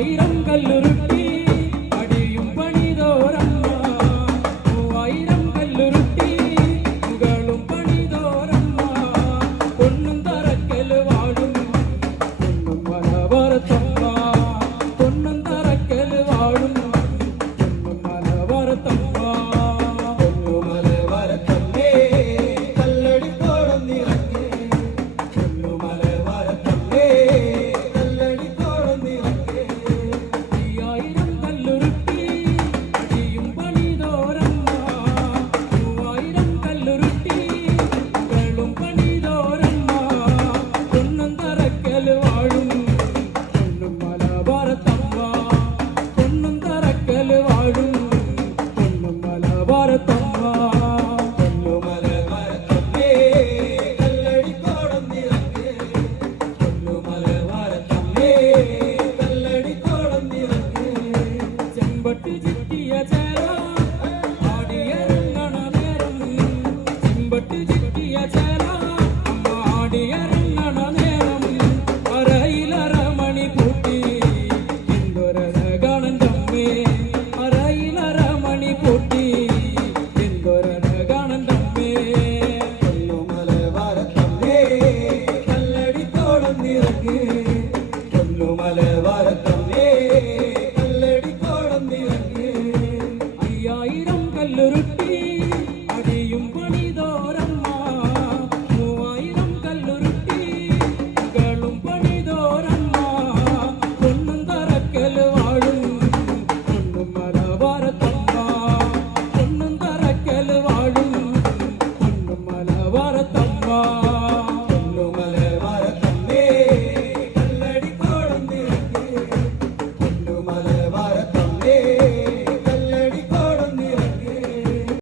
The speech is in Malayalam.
ആയിരം കല്ലുരുട്ടി അടിയും പണിതോരമ്മ മൂവായിരം കല്ലുരുട്ടി മുകളും പണിതോരമ്മ പൊന്നും തറക്കൽ വാഴും പൊന്നും മലബാരത്തമ്മ പൊന്നും തറക്കൽ വാഴും പൊന്നും മലബാരത്തമ്മ പൊന്നു മലബാരത്തമ്മേ കല്ലടിക്കോടം നിറഞ്ഞേ പൊന്നു മലബാരത്തമ്മേ ചെമ്പട്ടി ചിറ്റിയ ചേല ആടിയറങ്ങണ നേരം ചെമ്പട്ടി ചിറ്റിയ ചേല അമ്മ ആടിയറങ്ങണ നേരം അരയിലരമണി പൂട്ടി എന്തൊരകാണൻ്റമ്മേ അരയിലരമണി പൂട്ടി എന്തൊരകാണൻ്റമ്മേ പൊന്നു മലബാരത്തമ്മേ കല്ലടിത്തോളം നിറങ്ങേ പൊന്നു മലബാര